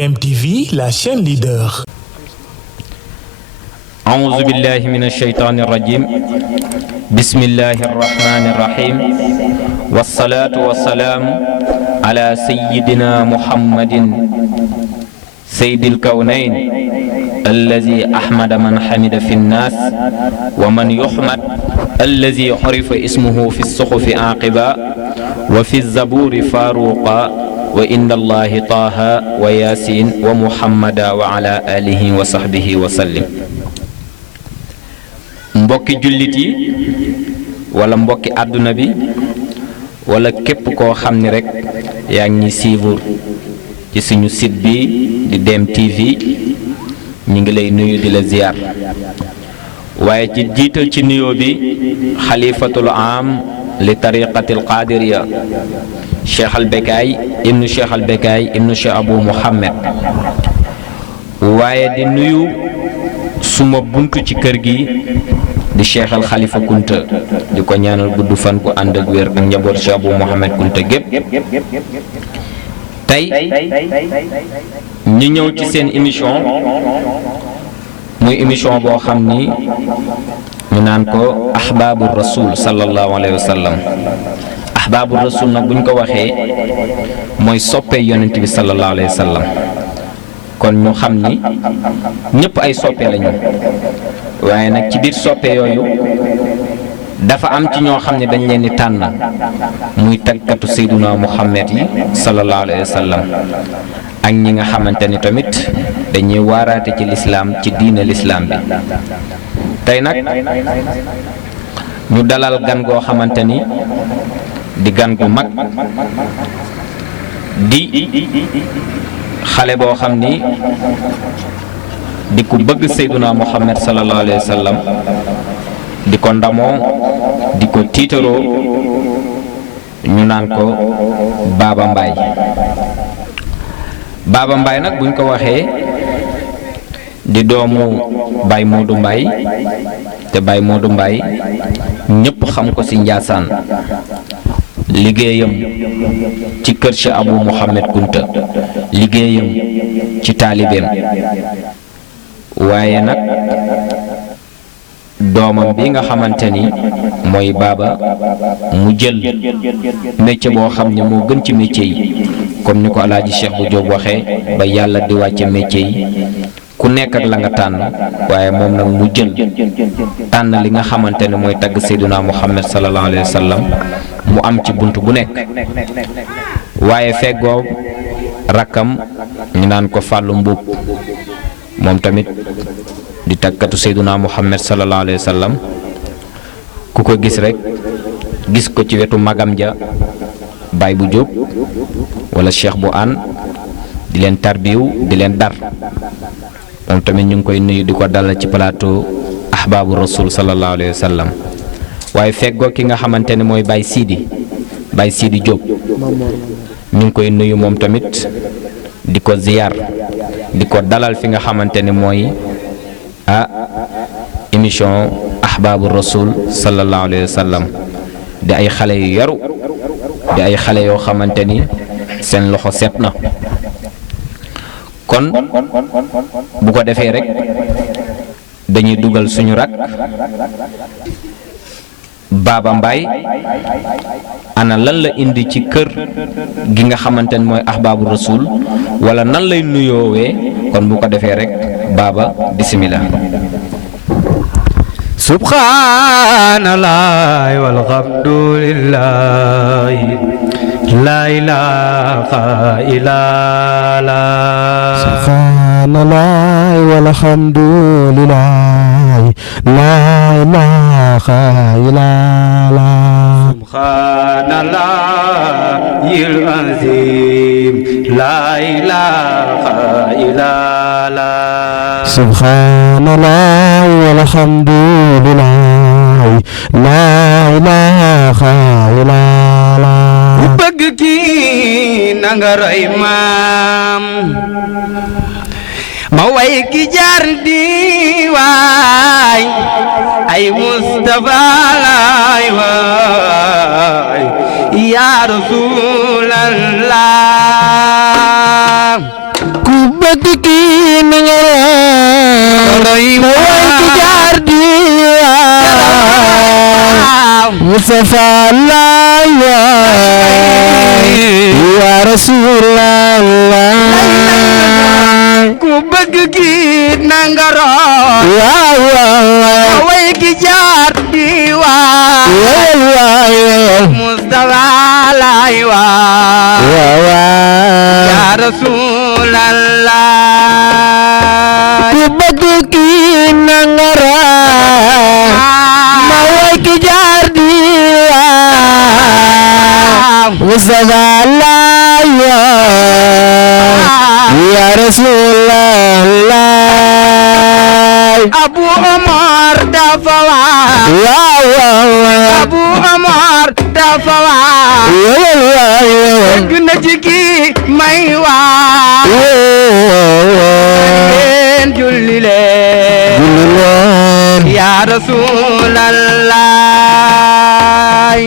DMTV, la chaîne leader. أعوذ بالله من الشيطان الرجيم بسم الله الرحمن الرحيم والصلاة والسلام على سيدنا محمد سيد الكونين الذي أحمد من حمد في الناس ومن يحمد الذي عرف اسمه في الصحف عاقبا وفي الزبور فاروقا وإن الله طه وياسين ومحمدا وعلى آله وصحبه وسلم. mbokki jullit yi wala mbokki àdduna bi wala képp koo xam ni rek yaa ngi suivre ci suñu site bi di DMTV ñu ngi lay nuyu di la ziar waaye ci jiital ci nuyoo bi xalifatul am li tariqatil qadiriya Cheikh al Bekaay ibnu Cheikh al Bekaay ibnu Cheikh Abou Mouhamed waaye di nuyu suma buntu ci kër gi di Cheikh al Khalifa Kunta di ko ñaanal gudd fan ku ànd ak wér ak njaboot Cheikh Abou Mouhamed Kunta gépp tey ñu ñëw ci seen émission muy émission boo xam ni ñu naan ko ahbaabu rasul sallallahu alayhi wa sallam ahbaabu rasul nag buñ ko waxee mooy soppe yonent bi sallallahu alayhi wa sallam kon ñu xam ni ñëpp ay soppe lañu waaye nag ci biir soppe yooyu dafa am ci ñoo xam ne dañ leen di tànn muy tàggatu Seyduna Muhammad yi sallallahu alayhi wa sallam ak ñi nga xamante ni tamit dañuy waaraate ci lislaam ci diine lislaam bi tey nag ñu dalal gan goo xamante ni di gan gu mag di xale boo xam ni di ku bëgg Seyduna Muhammad sallallahu alayhi wa sallam di ko ndamoo di ko tiitaroo ñu naan ko Baba Mbaye. Baba Mbaye nag buñ ko waxee di doomu Baye Modou Mbaye te Baye Modou Mbaye ñëpp xam ko ci Njaasaan liggéeyam ci kër Cheikh Abou Mouhamed Kunta liggéeyam ci taalibeem waaye nag doomam bi nga xamante ni mooy Baba mu jël métier boo xam ne moo gën ci métier yi comme ni ko alaaji Cheikh bu Jóob waxee ba yàlla di wàcce métier yi ku nekk ak la nga tànn waaye moom nag mu jël tànn li nga xamante ne mooy tagg Seyduna Muhammad sallallahu alayhi wa sallam mu am ci bunt bu nekk waaye feggoo rakkam ñu naan ko Fàllu Mbuub moom tamit di taggatu Seyduna Muhammad sallallahu alayhi wa sallam ku ko gis rek gis ko ci wetu magam ja Baay bu Jóob wala Cheikh bu Aan di leen tarbiyu di leen dar moom tamit ñu ngi koy nuyu di ko dalal ci plateau ahbaabu rasul sallallahu alayhi wa sallam waaye feggoo ki nga xamante ne mooy Baye Sidi Jóob ñu ngi koy nuyu moom tamit di ko ziyaar di ko dalal fi nga xamante ne mooy émission ahbaabu rasul sallallahu alayhi wa sallam di ay xale yu yaru di ay xale yoo xamante ni seen loxo set na kon bu ko defee rek dañuy dugal suñu rak Baba Mbaye ana lan la indi ci kër gi nga xamante ni mooy ahbaabu rasul wala nan lay nuyoowee kon bu ko defee rek Baba bismillah. Subhanallah walhamdulillah la ilaha illallah. Subhanallah walhamdulillah la ilaha illallah. Subhanallahil azim la ilaha illallah. Subhanallah walhamdulillah la ilaha illallah. Ku bëgg kii na nga roy maam ma way ki jaar di waay ay Mustafa laay waay ya Rasulallah. Ku bëgg kii na nga roy ma way ki jaar diwaan Mustafa laay waay ya Rasulallah ku bëgg kii na nga roy waaw waaw way ki jaar diwaan Mustafa laay waay ya Rasulallah ku bëgg kii na nga roy ma way ki jaar diwaan Mustafa laay waay ya Rasulallah Abu Omar dafa waa Abu Omar dafa waa bëgg na ci kii may waa leen julli leen ya Rasulallah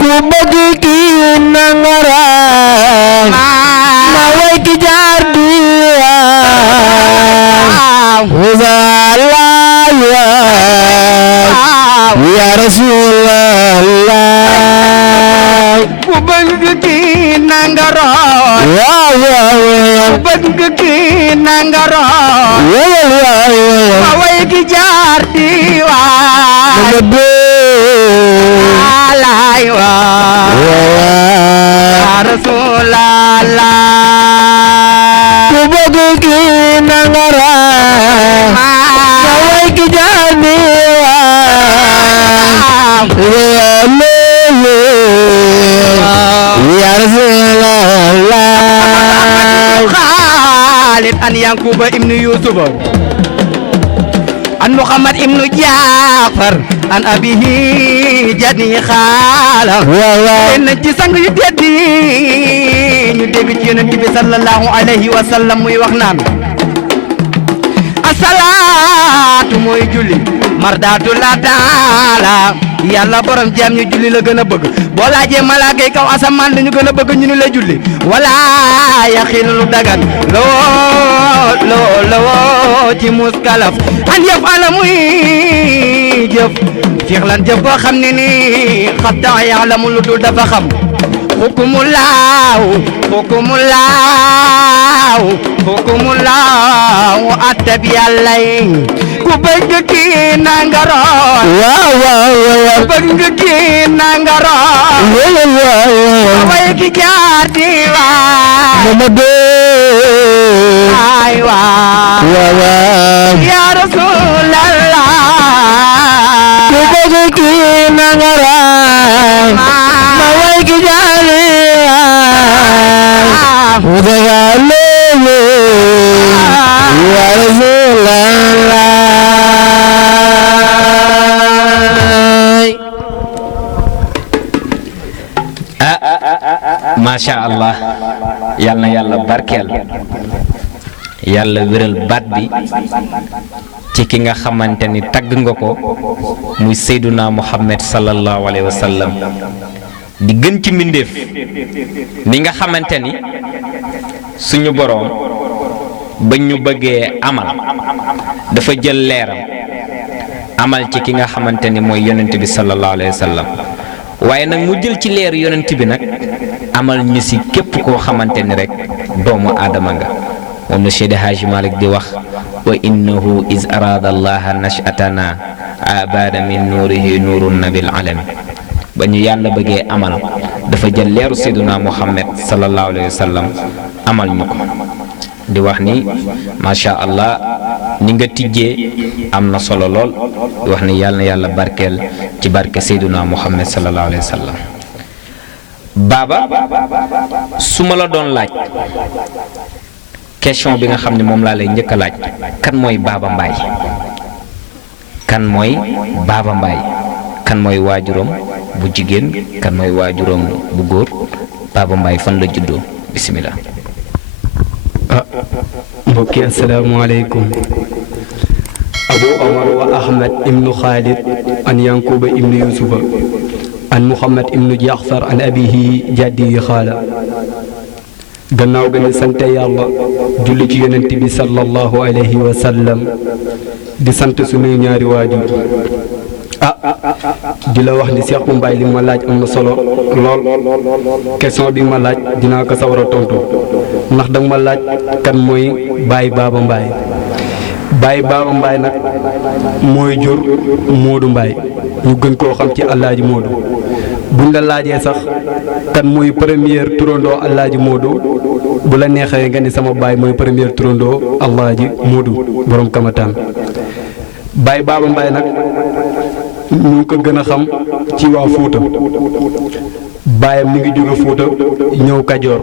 ku bëgg kii na nga roy ma way ki jaar diwaan ya Rasulallah ku bëgg kii na nga roy ku bëgg kii na nga roy ma way ki jaar diwaan laay waa ya Rasulallah ku bëgg kii na nga roy ma way ki jaar diwaan ya Rasulallah Khalid an Yankuba ibnu Yusufa an Muhammad ibnu Jaafar an abihi jadni xaala leen ci sang yu tedd ñu dégg ci yonent bi sallallahu alayhi wa sallam muy wax naan asalaatu mooy julli mardaatu la taala yàlla borom jaam ñu julli la gën a bëgg boo laajee malaaka yi kaw asamaan dañu gën a bëgg ñu ni la julli wala yaxilu lu dagan loo ci muskalaf an yëf ala muy jëf fiixlan jëf boo xam ne ni xatta ya'lamu lu dul dafa xam xukumulaahu attab yàlla yi ku bëgg kii na nga roy ku bëgg kii na nga roy way ki jaar diwaan ay waa ya Rasulallah ku bëgg kii na nga roy ma way ki jaar diwaan ya Rasulallah masha Allah yal na yàlla barkeel yàlla wéral baat bi ci ki nga xamante ni tagg nga ko muy Seyduna Muhammad sallallahu alayhi wa sallam di gën ci mbindeef ni nga xamante ni suñu boroom ba ñu bëggee amal dafa jël leeram amal ci ki nga xamante ni mooy yonent bi sallallahu alayhi wa sallam waaye nag mu jël ci leeru yonent bi nag amal ñu si képp koo xamante ni rek doomu aadama nga moom la Seydi Haaji Malick di wax wa innahu is arada allaha nashatana abada min nuurihi nuurun nabil alami ba ñu yàlla bëggee amal dafa jël leeru Seyduna Muhammad sallallahu alayhi wa sallam amal ñu ko di wax ni macha allah ni nga tijjee am na solo lool di wax ni yàlla na yàlla barkeel ci barke Seyduna Muhammad sallallahu alayhi wa sallam baaba su ma la doon laaj question bi nga xam ne moom laa lay njëkk a laaj kan mooy Baaba Mbaye kan mooy Baaba Mbaye kan mooy waajuram bu jigéen kan mooy waajuram bu góor Baaba Mbaye fan la juddoo bisimilah. mbokki asalaamaaleykum Abu Omar wa Ahmad ibnu Khalid an Yankuba ibnu Yusufa an Muhammad ibnu Jaafar an abihi jaddi xaala gannaaw ga ñu sante yàlla julli ci yonent bi sallallahu alayhi wa sallam di sant suñuy ñaari waajur di la wax ni Cheikh Mbaye li ma laaj am na solo lool question bi ma laaj dinaa ko sawar a tontu ndax danga ma laaj kan mooy Baye Baba Mbaye Baye Baba Mbaye nag mooy jur Modou Mbaye ñu gën koo xam ci Alaaji Modou buñ la laajee sax kan mooy première turandoo Alaaji Modou bu la neexee nga ni sama baay mooy première turandoo Alaaji Modou borom Kamataan Baye Baba Mbaye nag ñu ngi ko gën a xam ci waa Fuuta baayam mi ngi jóge Fuuta ñëw Kajoor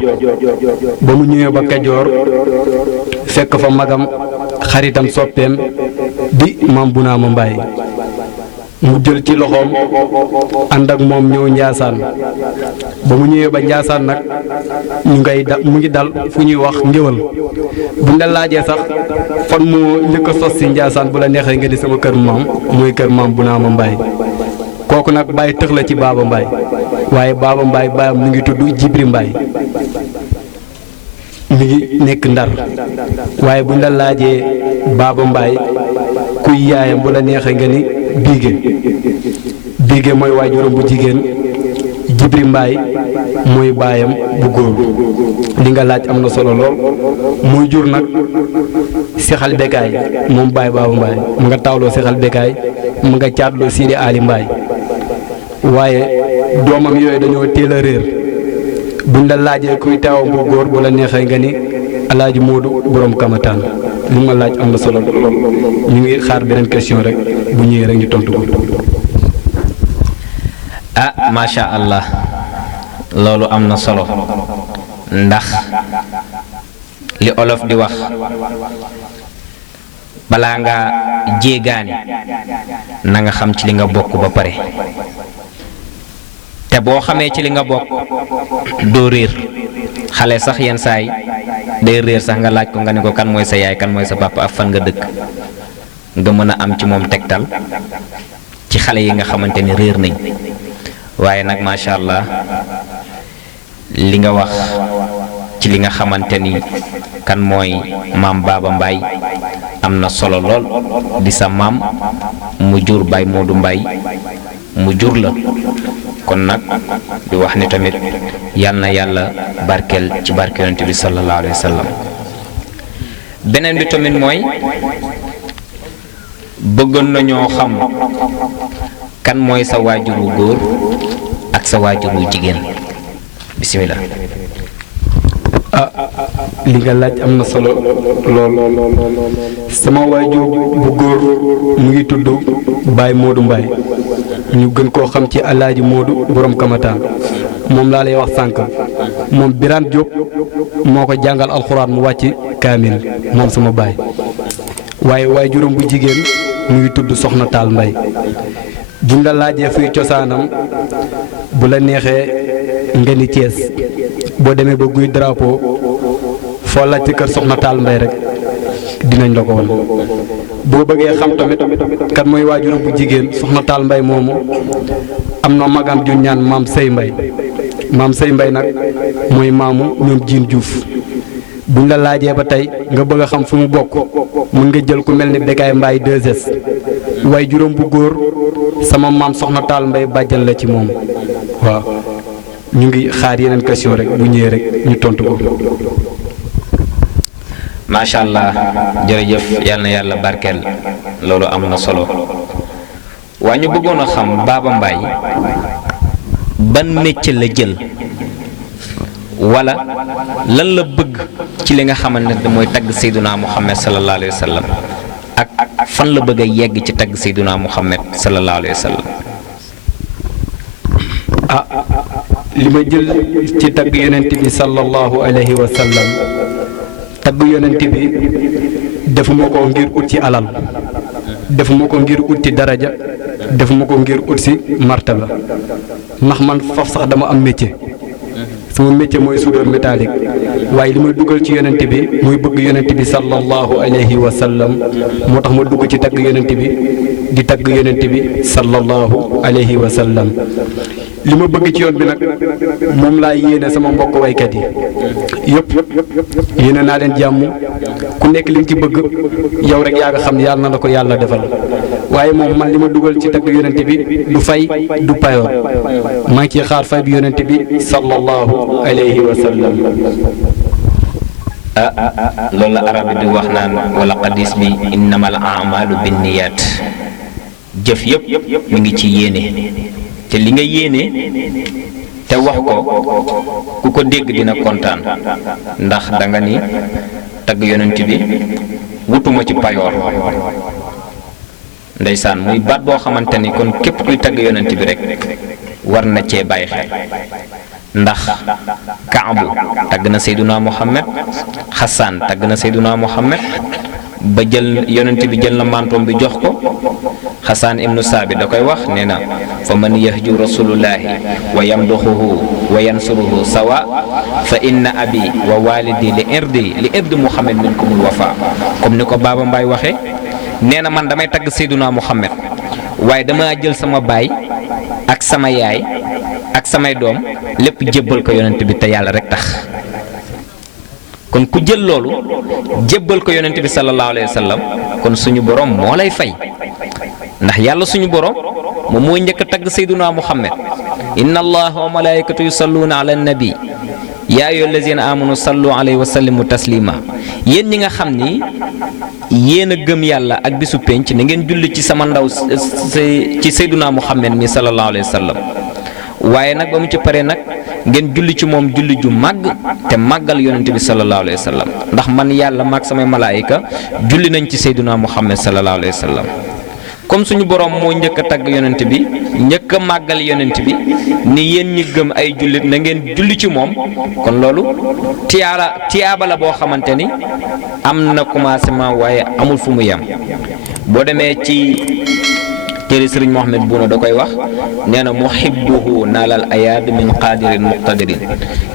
ba mu ñëwee ba Kajoor fekk fa magam xaritam soppeem di Maam Bunaama Mbaye mu jël ci loxoom ànd ak moom ñëw Njaasaan ba mu ñëwee ba Njaasaan nag mu ngi dal fu ñuy wax ngéwal buñ la laajee sax fan moo njëkk a sos si Njaasaan bu la neexee nga di sama kër maam mooy kër Maam Bunaama Mbaye kooku nag Baye tëx la ci Baba Mbaye waaye Baba Mbaye baayam mi ngi tudd Jibri Mbaye mi ngi nekk Ndar waaye buñ la laajee Baba Mbaye kuy yaayam bu la neexee nga ni Biige mooy waajuram bu jigéen Jibri Mbaye mooy baayam bu góor li nga laaj am na solo lool muy jur nag Sexal Bekaay moom Baye Baba Mbaye mu nga tawloo Sexal Bekaay mu nga caatloo Sidi Ali Mbaye waaye doomam yooyu dañoo teel a réer buñ la laajee kuy taawam bu góor bu la neexee nga ni Alaaji Modou borom Kamataan li ma laaj am na solo lool ñu ngi xaar beneen question rek bu ñëwee rek ñu tontu ko. macha allah loolu am na solo ndax li olof di wax balaa nga jéegaani na nga xam ci li nga bokk ba pare te boo xamee ci li nga bokk doo réer xale sax yenn saay day réer sax nga laaj ko nga ne ko kan mooy sa yaay kan mooy sa papa ak fan nga dëkk nga mën a am ci moom tegtal ci xale yi nga xamante ni réer nañ waaye nag macha allah li nga wax ci li nga xamante ni kan mooy maam Baba Mbaye am na solo lool di sa maam mu jur Baye Modou Mbaye mu jur la kon nag di wax ni tamit yal na yàlla barkeel ci barke yonent bi sallallahu alayhi wa sallam beneen bi tamit mooy bëggoon nañoo xam kan mooy sa waajur wu góor ak sa waajur wu jigéen bisimilah. li nga laaj am na solo lool sama waajur bu góor mu ngi tudd Baye Modou Mbaye ñu gën koo xam ci Alaaji Modou borom Kamataan moom laa lay wax sànq moom Birane Diop moo ko jàngal alxuraan mu wàcc kaamil moom sama baay waaye waajuram bu jigéen mu ngi tudd Soxna Taal Mbaye buñ la laajee fuy cosaanam bu la neexee nga ni Thiès boo demee ba guy drapeau foo laajte kër Soxna Taal Mbaye rek dinañ la ko won boo bëggee xam tamit kan mooy waajuram bu jigéen Soxna Taal Mbaye moomu am na magam ju ñaan maam Sey Mbaye maam Sey Mbaye nag mooy maamu ñoom Jiin Juuf buñ la laajee ba tey nga bëgg a xam fu mu bokk mën nga jël ku mel ni Bekaay Mbaye 2S waaye juróom bu góor sama maam Soxna Taal Mbaye bàjjan la ci moom waaw ñu ngi xaar yeneen question rek bu ñëwee rek ñu tontu ko. macha allah jërëjëf yal na yàlla barkeel loolu am na solo waa ñu bëggoon a xam Baba Mbaye ban métier la jël wala lan la bëgg ci li nga xamante ne mooy tagg Seyduna Muhammad sallallahu alayhi wa sallam ak fan la bëgg a yegg ci tagg Seyduna Muhammad sallallahu alayhi wa sallam. li ma jël ci tagg yonent bi sallallahu alayhi wa sallam tagg yonent bi defuma ko ngir ut ci alal defuma ko ngir ut ci daraja defuma ko ngir ut ci martaba ndax man faf sax dama am métier sama métier mooy soudeur métallique waaye li may dugal ci yonent bi muy bëgg yonent bi sallallahu alayhi wa sallam moo tax ma dugg ci tagg yonent bi di tagg yonent bi sallallahu alayhi wa sallam li ma bëgg ci yoon bi nag moom laa yéene sama mbokk waykat yi yëpp yéene naa leen jàmm ku nekk li nga ci bëgg yow rek yaa nga xam ne yàlla na la ko yàlla defal waaye moom man li ma dugal ci tagg yonent bi du fay du payoor maa ngi ciy xaar fay bi yonent bi sallallahu alayhi wa sallam. loolu la arab di wax naan wala xadis bi innamal a'malu binniyat jëf yëpp mi ngi ci yéene te li nga yéene te wax ko ku ko dégg dina kontaan ndax da nga ni tagg yonent bi wutuma ci payoor ndeysaan muy baat boo xamante ni kon képp kuy tagg yonent bi rek war na cee bàyyi xel ndax Kaabu tagg na Seyduna Muhammad Xasaan tagg na Seyduna Muhammad ba jël yonent bi jël na mantoom bi jox ko Xasaan ibnu Saabi da koy wax nee na fa man yahju rasulullahi wa yamduxuhu wa yansuruhu sawa fa inna abi wa walidi li irdi Muhammad minkumul wafa comme ni ko Baaba Mbaay waxee nee na man damay tagg Seyduna Muhammad waaye dama jël sama baay ak sama yaay ak samay doom lépp jébbal ko yonent bi te yàlla rek tax kon ku jël loolu jébbal ko yonent bi sallallahu alayhi wa sallam kon suñu borom moo lay fay ndax yàlla suñu borom moom mooy njëkk a tagg Seyduna Muhammad inna allaha wa malaikatu yusalluuna ala nabi yaa ayyuha allazina amanu sallu alayhi wa sallimu taslima yéen ñi nga xam ni yéen a gëm yàlla ak bisu penc na ngeen julli ci sama ndaw ci Seyduna Muhammad mi sallallahu alayhi wa sallam waaye nag ba mu ci paree nag ngeen julli ci moom julli ju màgg te màggal yonent bi sallallahu alayhi wa sallam ndax man yàlla maag samay malaayika julli nañ ci Seyduna Muhammad sallallahu alayhi wa sallam comme suñu borom moo njëkk a tagg yonent bi njëkk a màggal yonent bi ni yéen ñi gëm ay jullit na ngeen julli ci moom kon loolu tiyaaba la boo xamante ni am na commencement waaye amul fu mu yem boo demee ci téere Sëriñ Mohamed Buuna da koy wax nee na muhibbuhu naalal ayaad min qaadirin muqtadirin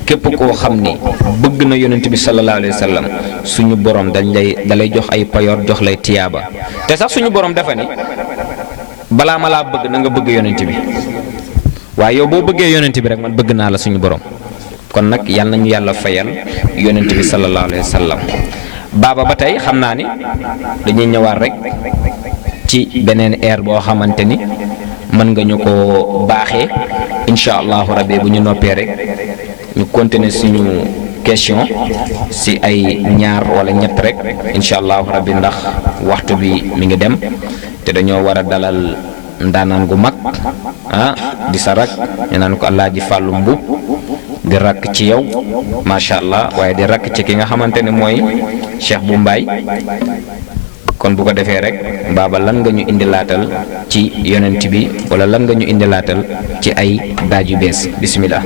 képp koo xam ni bëgg na yonent bi sallallahu alayhi wa sallam suñu borom dalay jox ay payoor jox lay tiyaaba te sax suñu borom dafa ni balaa ma laa bëgg na nga bëgg yonent bi waaye yow boo bëggee yonent bi rek man bëgg naa la suñu borom kon nag yal nañu yàlla fayal yonent bi sallallahu alayhi wa sallam baaba ba tey xam naa ni dañuy ñëwaat rek ci beneen air boo xamante ni mën nga ñu ko baaxee incha allahu rabbi bu ñu noppee rek ñu continuer suñu question si ay ñaar wala ñett rek incha allahu rabbi ndax waxtu bi mi ngi dem te dañoo war a dalal ndaanaan gu mag di sa rak ñu naan ko Alaaji Fàllu Mbub di rakk ci yow macha allah waaye di rakk ci ki nga xamante ne mooy Cheikh bu Mbaay kon bu ko defee rek baaba lan nga ñu indilaatal ci yonent bi wala lan nga ñu indilaatal ci ay daaj yu bees bismillah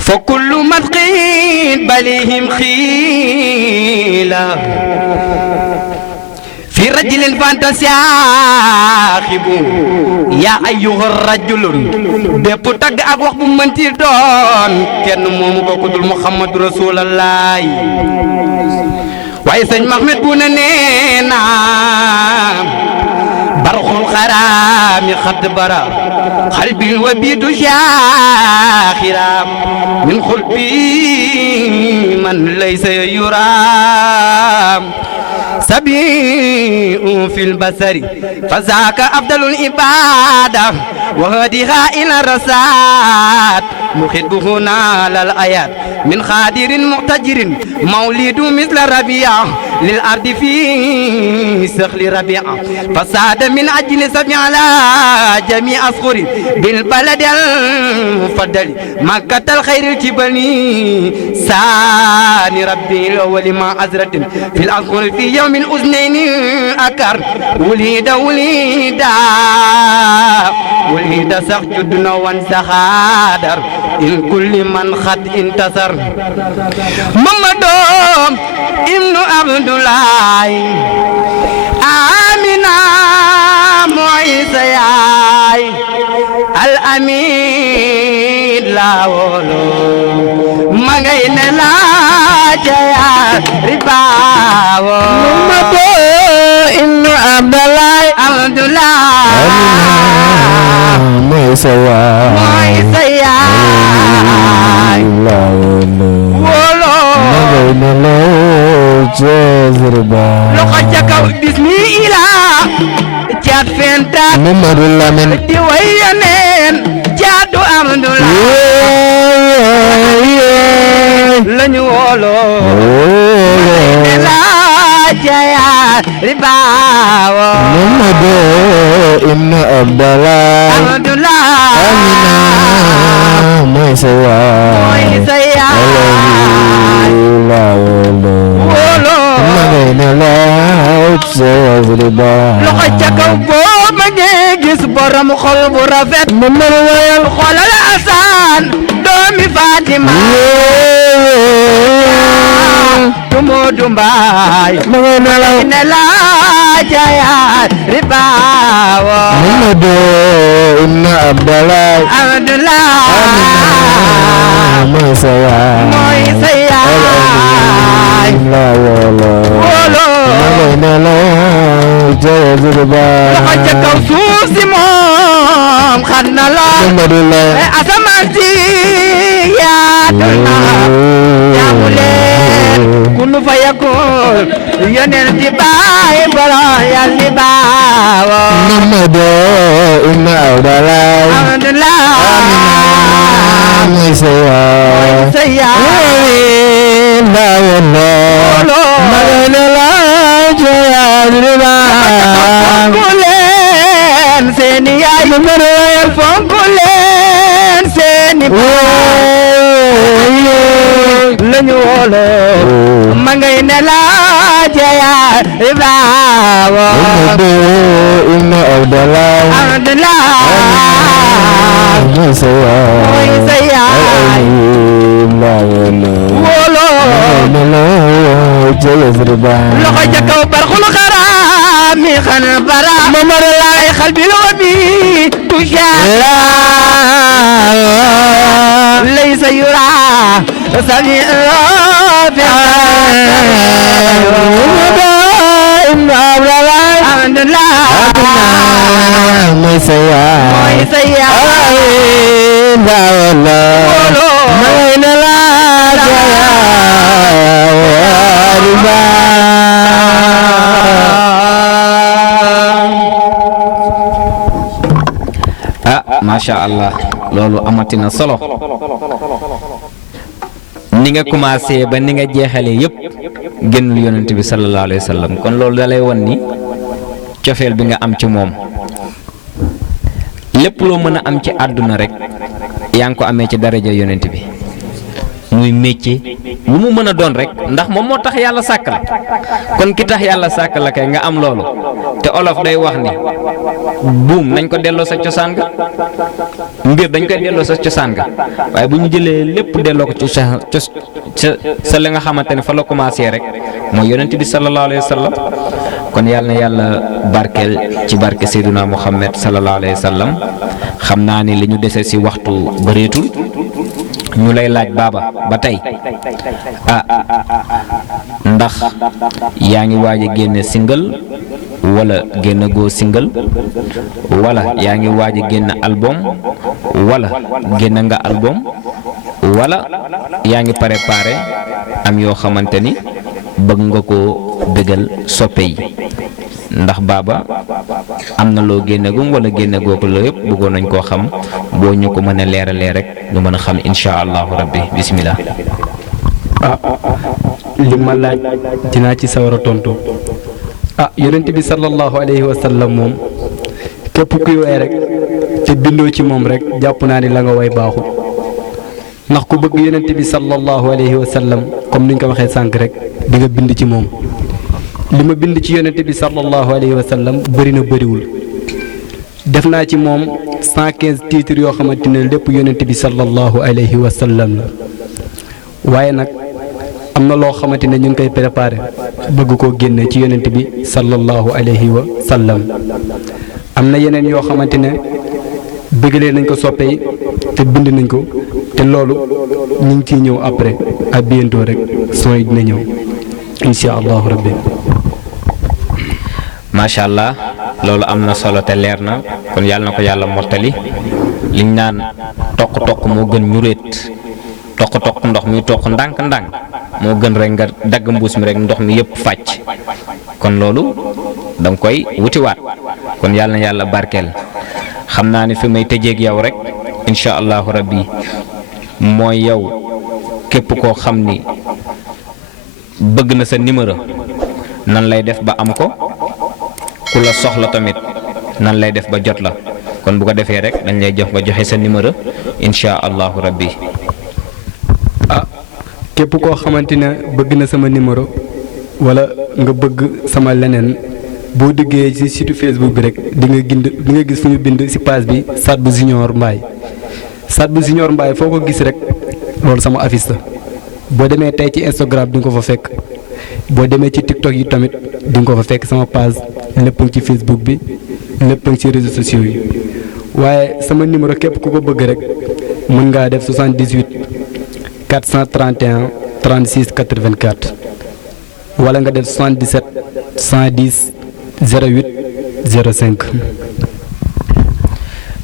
fa kullu madqin balihim xiila fi rajulin fantasyaxibu yaa ayyuha rajulun bépp tagg ak wax bu mënti doon kenn moomu ko ku dul Muhammadu Rasulallah waaye sëñ Mahmed bu ne nee na barxul xaraami xat bara xalbi wa biitu jaaxiram min xulbi man laysa yuraam sabiu fi lbasari fa zaaka afdalul ibada wa hadiha ila rasat muxidbuhu naalal ayat min xaadirin muxtajirin mawlidu misla rabia lil ardi fi saxli rabia fasada min ajli safi ala jami asxuri bil baladi al mufaddali makkatal xayril kibani saani rabbi lawali ma azratin fil asxuri fi yawmin uznayni akar وليد سخجدنا وانسخادر إن كل من خد انتصر محمد ابن عبد الله آمنا معيسى الأمين لا ولو مغين لا جيا رباو محمد ابن عبد الله sa waay mooy sa yaay wóolo ngay nelaw ca zirba loxo ca kaw bismillah caat fentaat Mamadou Lamine di way yoneen caatu Amdullah lañu wóolo la jaya ribaawo Mamadou ibn Abdallah Amdullah Amina mooy sa waay mooy sa yaay wóolo ngay nelaw ca zirba loxo ca kaw boo ma ngee gis borom xol bu rafet Mamadou wayal xoolal Asan doomi Fatima dumo dumbaay ngay nelaw ne la jaya ribaawo Mamadou ibn Abdallah Amdullah mooy sa waay mooy sa yaay wóolo ngay nelaw ca zirba loxo ca kaw suuf si moom xat na lool Mamadou Lamine asamaan si yaatu na jaamu leen ku nu fa yakul yonent di baay borom yal di baawo Mamadou ibn Abdallah Amdullah mooy sa waay sa yaay wóolo fonku leen seeni yaay fonku leen seeni baay lañu wóolo ma ngay ne la jaya ribaawo Mamadou ibn Abdallah Amdullah mooy sa waay mooy sa yaay wóolo loxo ca kaw barxul xaraam mi xan bara Mamadou laay xal bi loo bi tu shaara laysa yura sami Amdullah mooy sa waay mooy sa yaay wóolo macha allah loolu amatina solo ni nga commencé ba ni nga jeexalee yëpp génnul yonent bi sallallahu alayhi wa sallam kon loolu dalay won ni cofeel bi nga am ci moom lépp loo mën a am ci àdduna rek yaa ngi ko amee ci daraja yonent bi muy métier lu mu mën a doon rek ndax moom moo tax yàlla sàkk la kon ki tax yàlla sàkk la kay nga am loolu te olof day wax ni buum nañ ko delloo sa cosaan ga mbir dañ koy delloo sa cosaan ga waaye bu ñu jëlee lépp delloo ko ci sa la nga xamante ne fa la commencé rek mooy yonent bi sallallahu alayhi wa sallam kon yàlla na yàlla barkeel ci barke Seyduna Muhammad sallallahu alayhi wa sallam xam naa ni li ñu dese si waxtu bëreetul ñu lay laaj baaba ba tey ndax yaa ngi waaj a génne single wala génn goo single wala yaa ngi waaj a génn album wala génn nga album wala yaa ngi préparé am yoo xamante ni bëgg nga koo bégal soppe yi ndax baaba am na loo génnegum wala génnegoo ko la yëpp bëggoon nañ koo xam boo ñu ko mën a leeralee rek ñu mën a xam insha allahu rabbi bismillah. li ma laaj dinaa ci sawar a tontu yonent bi sallallahu alayhi wa sallam moom képp kuy way rek te bindoo ci moom rek jàpp naa ni la nga way baaxul ndax ku bëgg yonent bi sallallahu alayhi wa sallam comme ni ñu ko waxee sànq rek di nga bind ci moom li ma bind ci yonent bi sallallahu alayhi wa sallam bëri na bëriwul def naa ci moom 115 titres yoo xamante ne lépp yonent bi sallallahu alayhi wa sallam la waaye nag am na loo xamante ne ñu ngi koy préparé bëgg koo génne ci yonent bi sallallahu alayhi wa sallam am na yeneen yoo xamante ne bëggalee nañ ko soppe yi te bind nañ ko te loolu ñu ngi ciy ñëw après à bientôt rek son yi dina ñëw incha allahu rabbi. macha allah loolu am na solo te leer na kon yàlla na ko yàlla mottali liñ naan toq moo gën ñu réet toq ndox mi toq ndànk-ndànk moo gën rek nga dagg mbuus mi rek ndox mi yëpp fàcc kon loolu da nga koy wutiwaat kon yàlla na yàlla barkeel xam naa ne fi may tëjeeg yow rek incha allahu rabbi mooy yow képp koo xam ni bëgg na sa numéro nan lay def ba am ko ku la soxla tamit nan lay def ba jot la kon bu ko defee rek dañ lay jox nga joxe sa numéro incha allahu rabbi. képp koo xamante ne bëgg na sama numéro wala nga bëgg sama leneen boo duggee ci site Facebook bi rek di nga gis fu ñu bind ci page bi Sadbou Junior Mbaye Sadbou Junior Mbaye foo ko gis rek loolu sama affiche la boo demee tey ci Instagram di nga ko fa fekk boo demee ci TikTok yi tamit di nga ko fa fekk sama page lépp ci Facebook bi lépp ci réseaux sociaux yi waaye sama numéro képp ku ko bëgg rek mën ngaa def 78 431 36 84 wala nga def 77 110 08 05.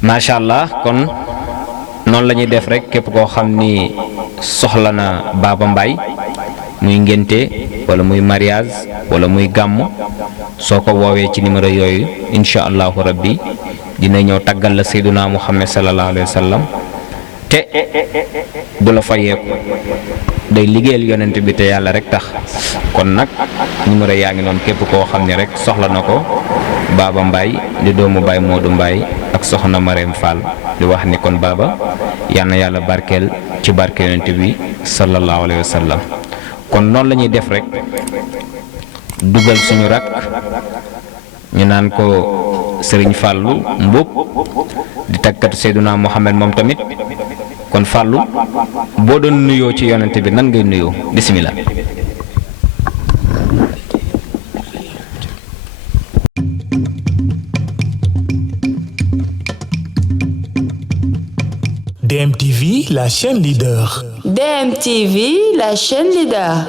macha allah kon noonu la ñuy def rek képp koo xam ni soxla na Baba Mbaye muy ngénte wala muy mariage wala muy gàmm soo ko woowee ci numéro yooyu incha allahu rabbi dina ñëw taggal la Seyduna Muhammad sallallahu alayhi wa sallam te du la fayeeku day liggéeyal yonent bi te yàlla rek tax kon nag numéro yaa ngi noonu képp koo xam ne rek soxla na ko Baba Mbaye di doomu Baye Modou Mbaye ak soxna Marème Fall di wax ni kon Baba yal na yàlla barkeel ci barke yonent bi sallallahu alayhi wa sallam kon noonu la ñuy def rek dugal suñu rak ñu naan ko Serigne Fallou Mboup di takkatu Seyduna Muhammad moom tamit kon Fallou boo doon nuyoo ci yonent bi nan ngay nuyoo bismillah. DMTV, la chaîne leader. DMTV, la chaîne leader.